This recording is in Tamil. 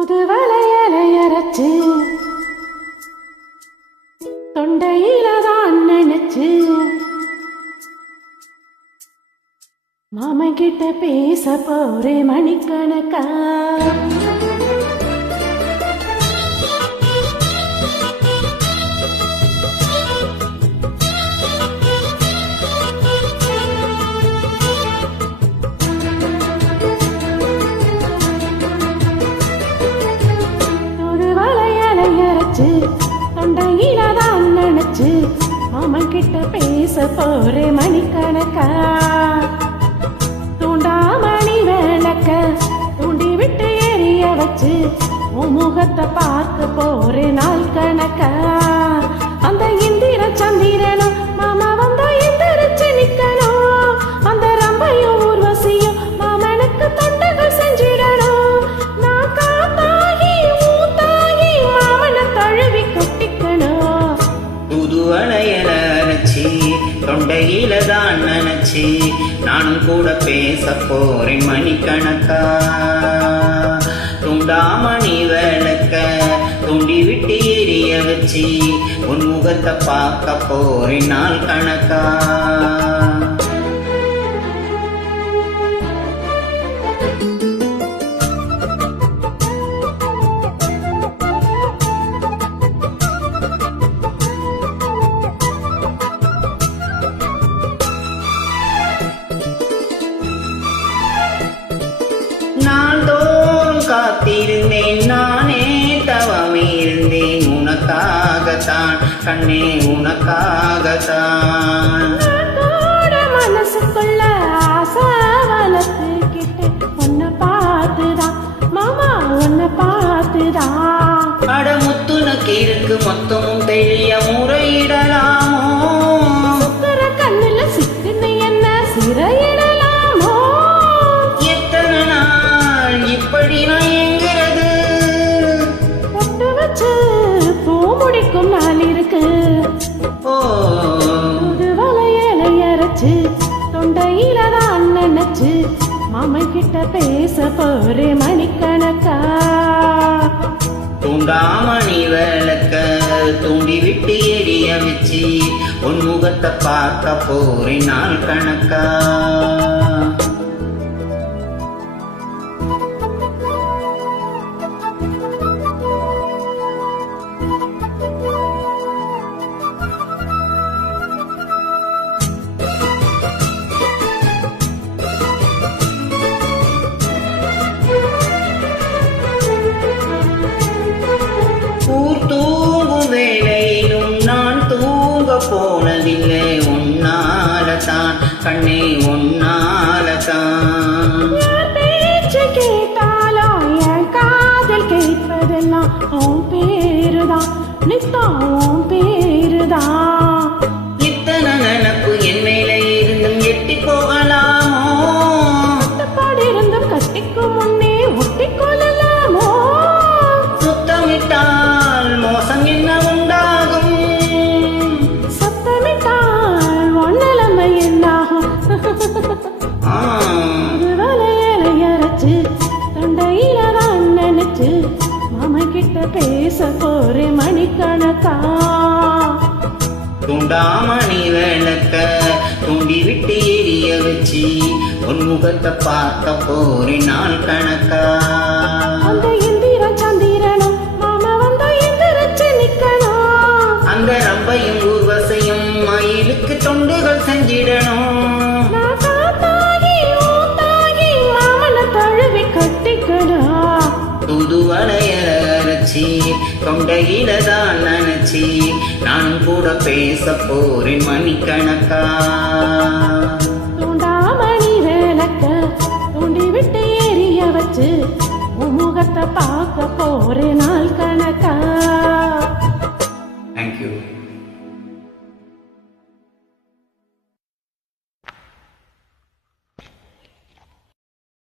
புது வளையலையரைச்சு தொண்டையில தான் நினைச்சு மாமன் கிட்ட பேச போறே மணிக்கணக்கா. தொண்டையில தான் நினைச்சு மாமன் கிட்ட பேச போறே மணிக்கணக்கா. தூண்டாமணி விளக்க தூண்டி விட்டு எரிய வச்சு உன் முகத்தை பார்க்க போறே நாள் கணக்கா. அந்த இந்திர சந்திரனும் மாமா வந்தா எந்திரிச்சு நிக்கணும். அந்த ரம்பையும் ஊர்வசியும் மாமனுக்கு தொண்டுகள் செஞ்சிடணும். நான் காத்தாகி ஊத்தாகி மாமனை தழுவி கட்டிக்கணும். புது வளையல அரைச்சி தொண்டையில தான் நினைச்சி நானும் கூட பேச போறேன் மணிக்கணக்கா. துண்டாமணி விளக்க துண்டி விட்டு எரிய வச்சு உன் முகத்தை பார்க்க போறேன் நாள் கணக்கா. நாள்தோறும் காத்திருந்தேன் நானே தவமிருந்தேன் உனக்காகத்தான் கண்ணே உனக்காகத்தான். மனசுக்குள்ள ஆசை வளர்த்துக்கிட்டு உன்னை பார்த்துதான் மாமா உன்னை பார்த்துதான். அடமுத்துனக்கு இருக்கு மொத்தமும் தெரிய முறையிடலாமோ. சுத்தர கண்ணுல சிக்குன்னு என்ன சிறையிடலாமோ. எத்தனை நாள் இப்படி நான் எங்கிறது. பொட்டு வச்சு பூ முடிக்கும் நாள் இருக்கு. புது வளையலை அரைச்சு தொண்டையில தான் நினைச்சு மாமன் கிட்ட பேச போறே மணிக்கணக்கா. தூண்டாமணி விளக்க தூண்டி விட்டு எரிய வச்சு உன் முகத்தை பார்க்க போறேன் நாள் கணக்கா. தூங்கும் வேளையிலும் நான் தூங்க போனதில்லை உன்னாலதான் கண்ணே உன்னாலதான். பேச்சு கேட்டாலும் என் காதல் கேட்பதெல்லாம் உன் பேருதான் நித்தம் உன் பேருதான். இத்தனை நினப்பு என் மேலே இருந்தும் எட்டி போகலாமோ. இருந்தும் கட்டிக்கு முன்னே ஒட்டிக்கொள்ளலாமோ. சுத்தமிட்டால் மோசம் என்ன உண்டாகும். சத்தமிட்டால் ஒன்னலமை என்னாகும். வளையலை அரைச்சு தொண்டையில தான் நினைச்சு மாமன் கிட்ட பேச போறே மணிக்கணக்கா. துண்டாமணி விளக்க தூண்டி விட்டு எரிய வச்சு உன் முகத்தை பார்க்க போறேன் நாள் கணக்கா. அந்த இந்திர சந்திரனும் மாமா வந்தா எந்திரிச்சு நிக்கணும். அந்த ரம்பையும் ஊர்வசையும் மயிலுக்கு தொண்டுகள் செஞ்சிடணும். நான் காத்தாகி ஊத்தாகி மாமனை தழுவி கட்டிக்கணும். புது வளையல அரைச்சி தொண்டையில தான் நினைச்சி நானும் கூட பேச போறேன் மணிக்கணக்கா. தூண்டாமணி விளக்க தூண்டி விட்டு எரிய வச்சு உன் முகத்தை பார்க்க போறே நாள் கணக்கா. தேங்க்யூ.